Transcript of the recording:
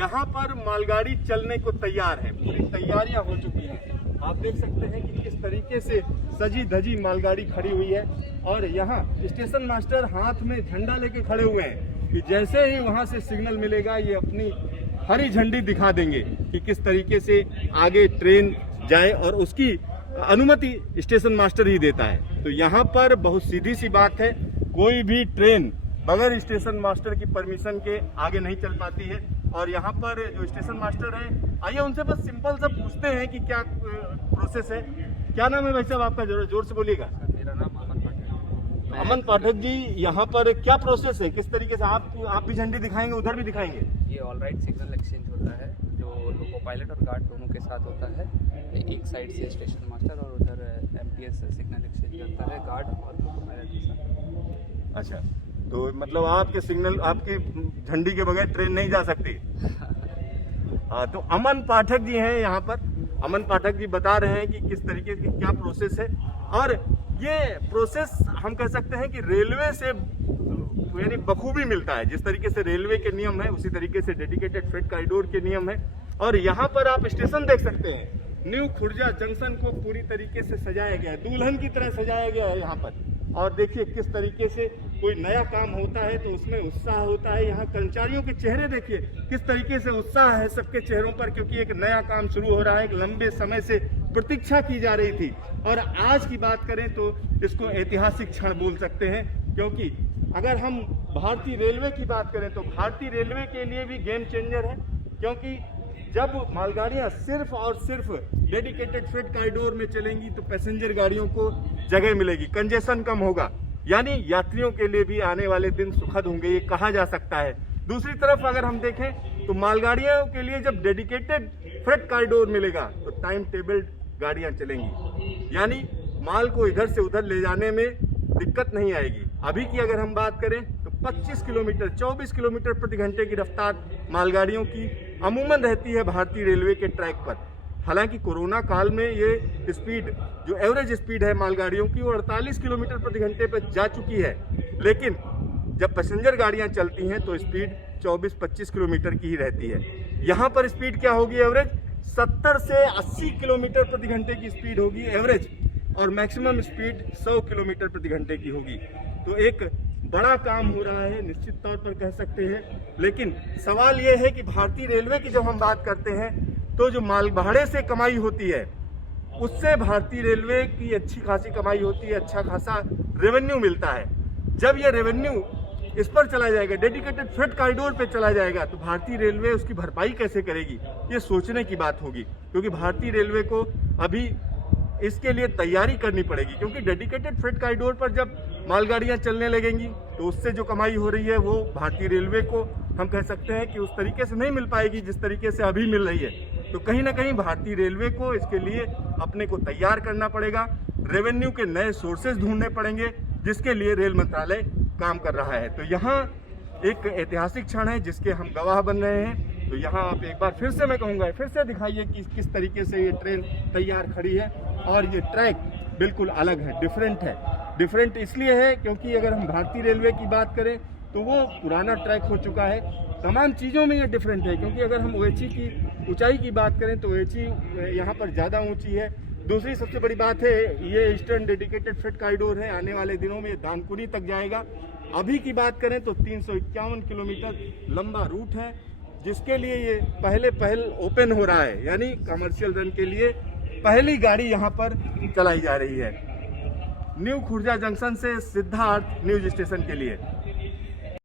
यहाँ पर मालगाड़ी चलने को तैयार है, पूरी तैयारियां हो चुकी हैं। आप देख सकते हैं कि किस तरीके से सजी धजी मालगाड़ी खड़ी हुई है और यहाँ स्टेशन मास्टर हाथ में झंडा लेके खड़े हुए हैं कि जैसे ही वहाँ से सिग्नल मिलेगा ये अपनी हरी झंडी दिखा देंगे कि किस तरीके से आगे ट्रेन जाए और उसकी अनुमति स्टेशन मास्टर ही देता है। तो यहाँ पर बहुत सीधी सी बात है, कोई भी ट्रेन बगैर स्टेशन मास्टर की परमिशन के आगे नहीं चल पाती है। और यहाँ पर जो स्टेशन मास्टर है, आइए उनसे बस सिंपल सा पूछते हैं कि क्या प्रोसेस है। क्या नाम है भाई साहब आपका, जोर से बोलिएगा। मेरा नाम अमन पाठक। अमन पाठक जी, यहाँ पर क्या प्रोसेस है, किस तरीके से आप भी झंडी दिखाएंगे, उधर भी दिखाएंगे? ये ऑल राइट सिग्नल एक्सचेंज होता है जो लोको पायलट और गार्ड दोनों के साथ होता है। एक साइड से स्टेशन मास्टर और उधर एमटीएस सिग्नल एक्सचेंज करता है गार्ड और लोको पायलट के साथ। अच्छा, तो मतलब आपके सिग्नल, आपकी झंडी के बगैर ट्रेन नहीं जा सकती। हाँ, तो अमन पाठक जी हैं यहाँ पर। अमन पाठक जी बता रहे हैं कि किस तरीके की क्या प्रोसेस है। और ये प्रोसेस हम कह सकते हैं कि रेलवे से यानी बखूबी मिलता है। जिस तरीके से रेलवे के नियम है उसी तरीके से डेडिकेटेड फ्रेट कॉरिडोर के नियम है। और यहाँ पर आप स्टेशन देख सकते हैं, न्यू खुर्जा जंक्शन को पूरी तरीके से सजाया गया है, दुल्हन की तरह सजाया गया है यहाँ पर। और देखिए किस तरीके से कोई नया काम होता है तो उसमें उत्साह होता है। यहाँ कर्मचारियों के चेहरे देखिए किस तरीके से उत्साह है सबके चेहरों पर, क्योंकि एक नया काम शुरू हो रहा है। एक लंबे समय से प्रतीक्षा की जा रही थी और आज की बात करें तो इसको ऐतिहासिक क्षण बोल सकते हैं। क्योंकि अगर हम भारतीय रेलवे की बात करें तो भारतीय रेलवे के लिए भी गेम चेंजर है। क्योंकि जब मालगाड़ियां सिर्फ और सिर्फ डेडिकेटेड फ्रेट कॉरिडोर में चलेंगी तो पैसेंजर गाड़ियों को जगह मिलेगी, कंजेशन कम होगा, यानी यात्रियों के लिए भी आने वाले दिन सुखद होंगे, ये कहा जा सकता है। दूसरी तरफ अगर हम देखें तो मालगाड़ियों के लिए जब डेडिकेटेड फ्रेट कॉरिडोर मिलेगा तो टाइम टेबल गाड़ियां चलेंगी, यानी माल को इधर से उधर ले जाने में दिक्कत नहीं आएगी। अभी की अगर हम बात करें तो 25 किलोमीटर 24 किलोमीटर प्रति घंटे की रफ्तार मालगाड़ियों की अमूमन रहती है भारतीय रेलवे के ट्रैक पर। हालांकि कोरोना काल में ये स्पीड, जो एवरेज स्पीड है मालगाड़ियों की, वो 48 किलोमीटर प्रति घंटे पर जा चुकी है। लेकिन जब पैसेंजर गाड़ियां चलती हैं तो स्पीड 24-25 किलोमीटर की ही रहती है। यहाँ पर स्पीड क्या होगी एवरेज? 70 से 80 किलोमीटर प्रति घंटे की स्पीड होगी एवरेज, और मैक्सिमम स्पीड 100 किलोमीटर प्रति घंटे की होगी। तो एक बड़ा काम हो रहा है निश्चित तौर पर कह सकते हैं। लेकिन सवाल ये है कि भारतीय रेलवे की जब हम बात करते हैं तो जो माल भाड़े से कमाई होती है उससे भारतीय रेलवे की अच्छी खासी कमाई होती है, अच्छा खासा रेवेन्यू मिलता है। जब ये रेवेन्यू इस पर चला जाएगा, डेडिकेटेड फ्रेट कॉरिडोर पे चला जाएगा, तो भारतीय रेलवे उसकी भरपाई कैसे करेगी, ये सोचने की बात होगी। क्योंकि भारतीय रेलवे को अभी इसके लिए तैयारी करनी पड़ेगी। क्योंकि डेडिकेटेड फ्रेट कॉरिडोर पर जब मालगाड़ियां चलने लगेंगी तो उससे जो कमाई हो रही है वो भारतीय रेलवे को हम कह सकते हैं कि उस तरीके से नहीं मिल पाएगी जिस तरीके से अभी मिल रही है। तो कहीं ना कहीं भारतीय रेलवे को इसके लिए अपने को तैयार करना पड़ेगा, रेवेन्यू के नए सोर्सेज ढूंढने पड़ेंगे, जिसके लिए रेल मंत्रालय काम कर रहा है। तो यहाँ एक ऐतिहासिक क्षण है जिसके हम गवाह बन रहे हैं। तो यहाँ आप एक बार फिर से मैं कहूँगा, फिर से दिखाइए कि किस तरीके से ये ट्रेन तैयार खड़ी है। और ये ट्रैक बिल्कुल अलग है, डिफरेंट है। डिफरेंट इसलिए है क्योंकि अगर हम भारतीय रेलवे की बात करें तो वो पुराना ट्रैक हो चुका है। तमाम चीज़ों में ये डिफरेंट है। क्योंकि अगर हम ओएचई की ऊंचाई की बात करें तो ओएचई यहाँ पर ज़्यादा ऊंची है। दूसरी सबसे बड़ी बात है, ये ईस्टर्न डेडिकेटेड फ्रेट कॉरिडोर है, आने वाले दिनों में दानकुनी तक जाएगा। अभी की बात करें तो 351 किलोमीटर लंबा रूट है, जिसके लिए ये पहल ओपन हो रहा है, यानी कमर्शियल रन के लिए पहली गाड़ी यहाँ पर चलाई जा रही है न्यू खुर्जा जंक्शन से सिद्धार्थ न्यूज स्टेशन के लिए।